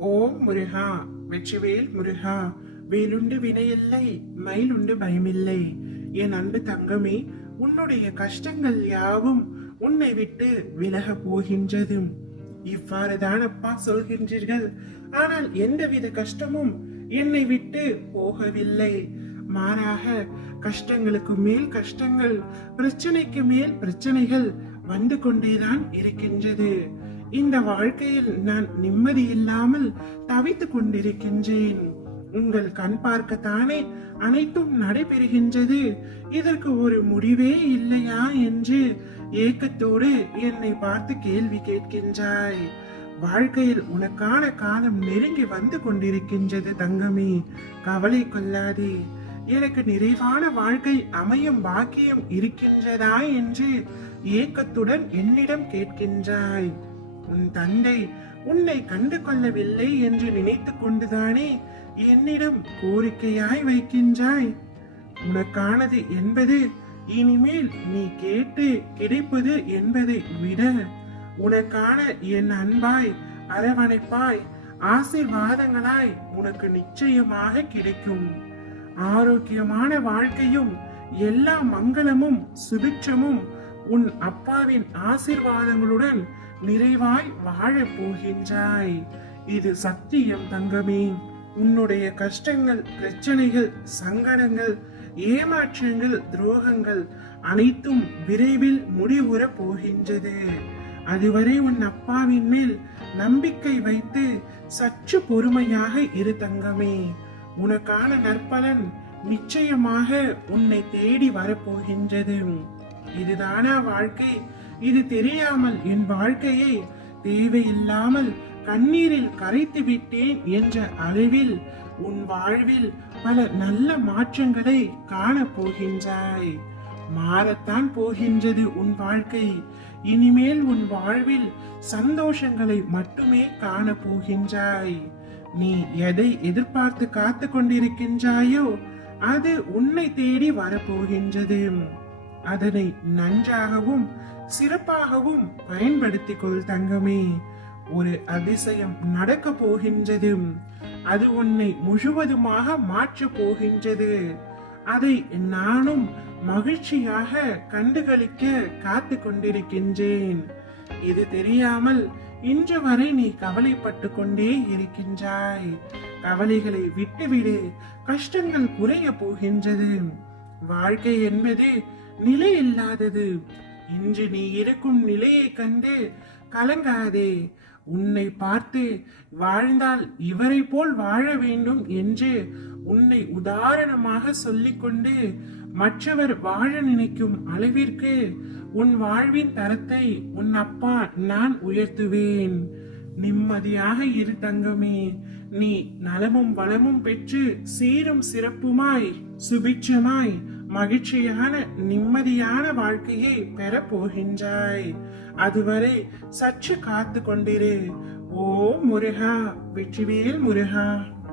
ஓம் முருகா, வெற்றிவேல் முருகா. வேலுண்டு வினையில்லை, மயிலுண்டு பயமில்லை. என் அன்பு தங்கமே, உன்னுடைய கஷ்டங்கள் யாவும் உன்னை விட்டு விலக போகின்றது. இவ்வாறுதான் அப்பா சொல்கின்றீர்கள். ஆனால் எந்தவித கஷ்டமும் என்னை விட்டு போகவில்லை. மாறாக கஷ்டங்களுக்கு மேல் கஷ்டங்கள், பிரச்சனைக்கு மேல் பிரச்சனைகள் வந்து கொண்டேதான் இருக்கின்றது. இந்த வாழ்க்கையில் நான் நிம்மதி இல்லாமல் தவித்துக் கொண்டிருக்கின்றேன். உங்கள் கண் பார்க்கத்தானே அனைத்தும் நடைபெறுகின்றது. இதற்கு ஒரு முடிவே இல்லையா என்று ஏக்கத்தோடு என்னை பார்த்து கேள்வி கேட்கின்றாய். வாழ்க்கையில் உனக்கான காலம் நெருங்கி வந்து கொண்டிருக்கின்றது தங்கமே. கவலை கொள்ளாதே. எனக்கு நிறைவான வாழ்க்கை அமையும் பாக்கியம் இருக்கின்றதா என்று ஏக்கத்துடன் என்னிடம் கேட்கின்றாய். உன் தந்தை உன்னை கண்டு கொள்ளவில்லை என்று நினைத்து கொண்டுதானே என்னிடம் கோரிக்கையாய் வைக்கின்றாய். உனக்கானது என்பது இனிமேல் நீ கேட்டு கிடைப்பது என்பதை விட உனக்கான என் அன்பாய், அரவணைப்பாய், ஆசீர்வாதங்களாய் உனக்கு நிச்சயமாக கிடைக்கும். ஆரோக்கியமான வாழ்க்கையும் எல்லா மங்களமும் சுபிட்சமும் உன் அப்பாவின் ஆசீர்வாதங்களுடன் நிறைவாய் வாழ போகின்றாய். இது சத்தியம் தங்கமே. உன்னுடைய கஷ்டங்கள், பிரச்சனைகள், சங்கடங்கள், ஏமாற்றங்கள், துரோகங்கள் அனைத்தும் விரைவில் முடிவுற போகின்றது. அதுவரை உன் அப்பாவின் மேல் நம்பிக்கை வைத்து சற்று பொறுமையாக இரு தங்கமே. உனக்கான நற்பலன் நிச்சயமாக உன்னை தேடி வரப்போகின்றது. இதுதானா வாழ்க்கை? இது தெரியாமல் என் வாழ்க்கையை தேவையில்லாமல் கண்ணீரில் கரைத்து விட்டேன் என்ற அளவில் உன் வாழ்வில் பல நல்ல மாற்றங்களை காண போகின்றாய். மாறத்தான் போகின்றது உன் வாழ்க்கை. இனிமேல் உன் வாழ்வில் சந்தோஷங்களை மட்டுமே காண போகின்றாய். நீ எதை எதிர்பார்த்து காத்து கொண்டிருக்கின்றாயோ அது உன்னை தேடி வரப்போகின்றது. அதனை நன்றாகவும் சிறப்பாகவும் பயன்படுத்திக் கொள் தங்கமே. ஒரு அதிசயம் நடக்க போகின்றது. அது உன்னை முழுவதுமாக மாற்ற போகின்றது. அதை நானும் மகிழ்ச்சியாக கண்டுகளிக்க காத்து கொண்டிருக்கின்றேன். இது தெரியாமல் இன்று வரை நீ கவலைப்பட்டு கொண்டே இருக்கின்றாய். கவலைகளை விட்டுவிடு. கஷ்டங்கள் குறைய போகின்றது. வாழ்க்கை என்பது நிலை இல்லாதது. இன்று நீ இருக்கும் நிலையை கண்டு கலங்காதே. உன்னை பார்த்து வாழ்ந்தால் இவரை போல் வாழ வேண்டும் என்று உன்னை உதாரணமாக சொல்லிக்கொண்டு மற்றவர் வாழ நினைக்கும் அளவிற்கு உன் வாழ்வின் தரத்தை உன் அப்பா நான் உயர்த்துவேன். நிம்மதியாக இரு தங்கமே. நீ நலமும் வளமும் பெற்று சீரும் சிறப்புமாய் சுபிட்சமாய் மகிழ்ச்சியான நிம்மதியான வாழ்க்கையை பெற போகின்றாய். அதுவரை சற்று காத்து கொண்டிரு. ஓ முருகா, வெற்றிவேல் முருகா.